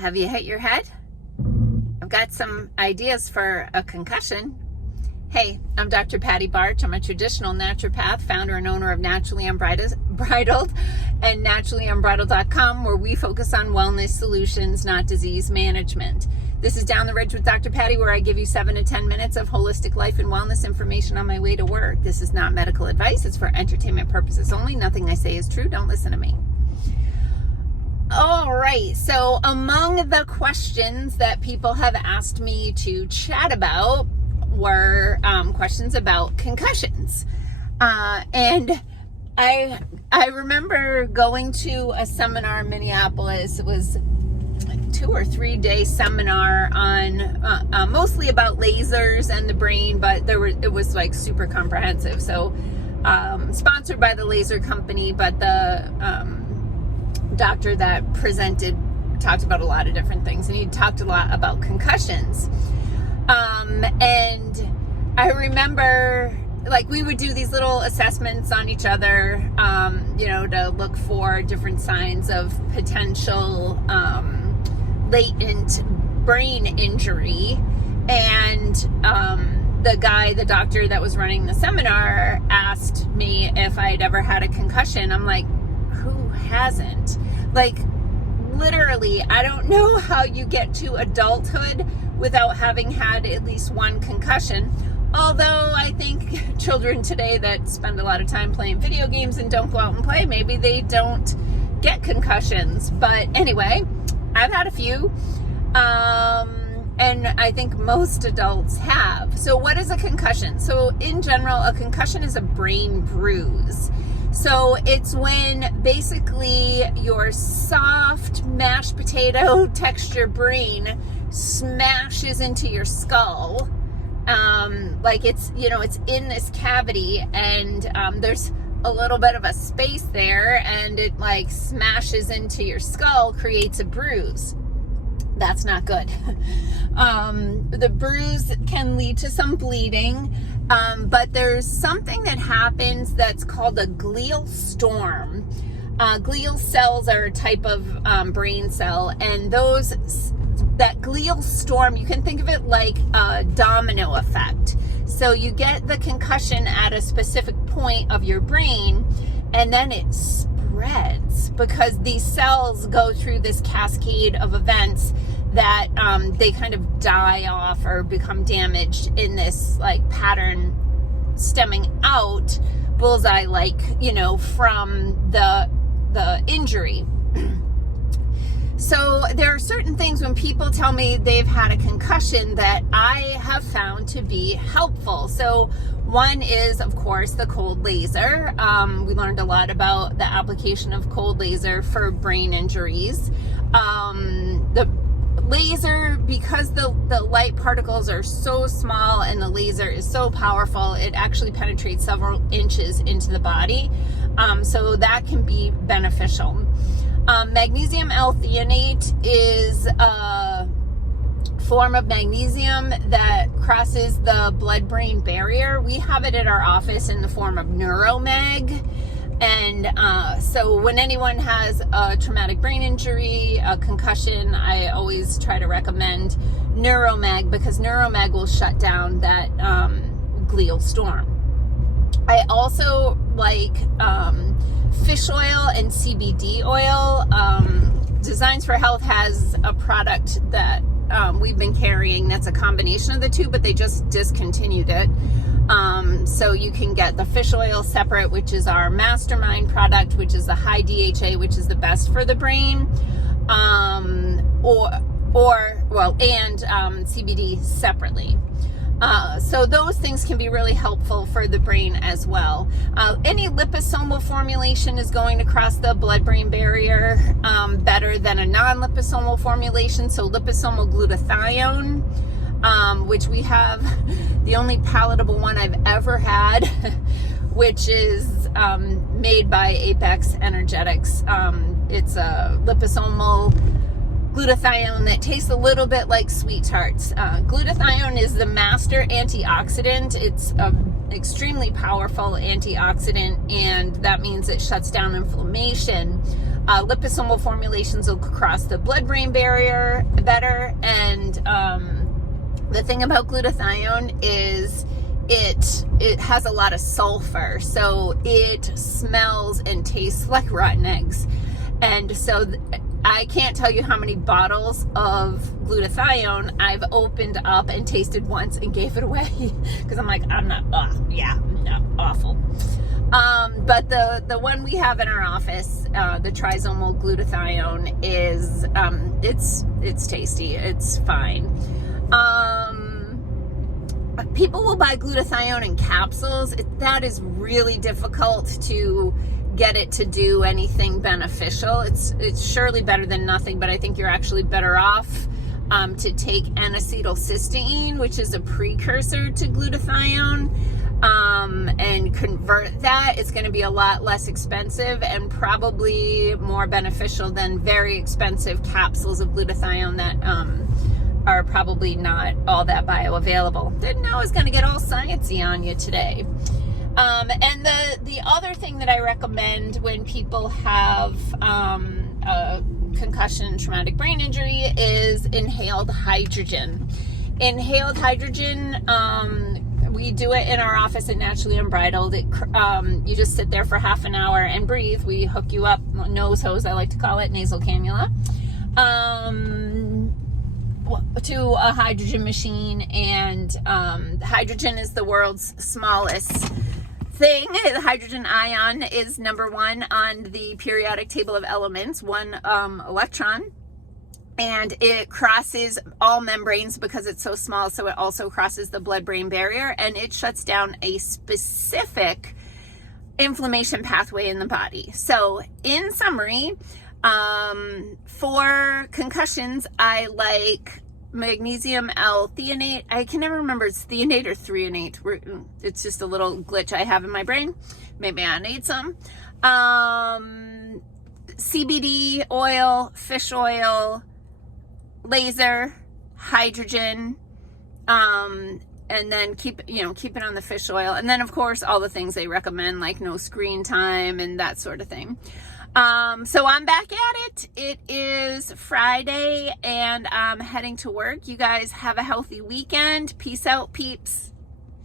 Have you hit your head? I've got some ideas for a concussion. Hey, I'm Dr. Patty Barch. I'm a traditional naturopath, founder and owner of Naturally Unbridled and naturallyunbridled.com, where we focus on wellness solutions, not disease management. This is Down the Ridge with Dr. Patty, where I give you 7 to 10 minutes of holistic life and wellness information on my way to work. This is not medical advice. It's for entertainment purposes only. Nothing I say is true. Don't listen to me. All right, so among the questions that people have asked me to chat about were questions about concussions. And I remember going to a seminar in Minneapolis. It was a 2 or 3 day seminar on mostly about lasers and the brain, but it was like super comprehensive. So sponsored by the laser company, but the doctor that presented talked about a lot of different things, and he talked a lot about concussions. And I remember, like, we would do these little assessments on each other, to look for different signs of potential latent brain injury. And the doctor that was running the seminar asked me if I'd ever had a concussion. I'm like, who hasn't? Like, literally, I don't know how you get to adulthood without having had at least one concussion. Although I think children today that spend a lot of time playing video games and don't go out and play, maybe they don't get concussions. But anyway, I've had a few. And I think most adults have. So what is a concussion? So in general, a concussion is a brain bruise. So it's when basically your soft mashed potato texture brain smashes into your skull. Like it's in this cavity, and there's a little bit of a space there, and it like smashes into your skull, creates a bruise. That's not good. The bruise can lead to some bleeding, but there's something that happens that's called a glial storm. Glial cells are a type of brain cell, and that glial storm, you can think of it like a domino effect. So you get the concussion at a specific point of your brain, and then it spreads because these cells go through this cascade of events that they kind of die off or become damaged in this like pattern stemming out bullseye, like, from the injury. So there are certain things when people tell me they've had a concussion that I have found to be helpful. So one is, of course, the cold laser. We learned a lot about the application of cold laser for brain injuries. The laser, because the light particles are so small and the laser is so powerful, it actually penetrates several inches into the body. So that can be beneficial. Magnesium L-threonate is a form of magnesium that crosses the blood-brain barrier. We have it at our office in the form of Neuromag. And so when anyone has a traumatic brain injury, a concussion, I always try to recommend Neuromag, because Neuromag will shut down that glial storm. I also like fish oil and CBD oil. Designs for Health has a product that we've been carrying that's a combination of the two, but they just discontinued it. So you can get the fish oil separate, which is our mastermind product, which is the high DHA, which is the best for the brain, and CBD separately. So those things can be really helpful for the brain as well. Any liposomal formulation is going to cross the blood-brain barrier better than a non-liposomal formulation. So liposomal glutathione, which we have, the only palatable one I've ever had, which is made by Apex Energetics. It's a liposomal glutathione that tastes a little bit like Sweet Tarts. Glutathione is the master antioxidant. It's an extremely powerful antioxidant, and that means it shuts down inflammation. Liposomal formulations will cross the blood-brain barrier better. And the thing about glutathione is it has a lot of sulfur, so it smells and tastes like rotten eggs. And so I can't tell you how many bottles of glutathione I've opened up and tasted once and gave it away because I'm like, I'm not, awful. But the one we have in our office, the trisomal glutathione, is it's tasty. It's fine. People will buy glutathione in capsules. That is really difficult to get it to do anything beneficial. It's surely better than nothing, but I think you're actually better off to take N-acetylcysteine, which is a precursor to glutathione, and convert that. It's going to be a lot less expensive and probably more beneficial than very expensive capsules of glutathione that are probably not all that bioavailable. Didn't know I was going to get all sciencey on you today. And the other thing that I recommend when people have a concussion, traumatic brain injury, is inhaled hydrogen. Inhaled hydrogen, we do it in our office at Naturally Unbridled. You just sit there for half an hour and breathe. We hook you up, nose hose, I like to call it, nasal cannula, to a hydrogen machine. And hydrogen is the world's smallest thing. The hydrogen ion is number 1 on the periodic table of elements, 1 electron. And it crosses all membranes because it's so small, so it also crosses the blood-brain barrier, and it shuts down a specific inflammation pathway in the body. So in summary, for concussions, I like magnesium L-threonate. I can never remember, it's threonate or threonate. It's just a little glitch I have in my brain. Maybe I need some. CBD oil, fish oil, laser, hydrogen, and then keep it on the fish oil. And then of course all the things they recommend, like no screen time and that sort of thing. So I'm back at it. It is Friday and I'm heading to work. You guys have a healthy weekend. Peace out, peeps.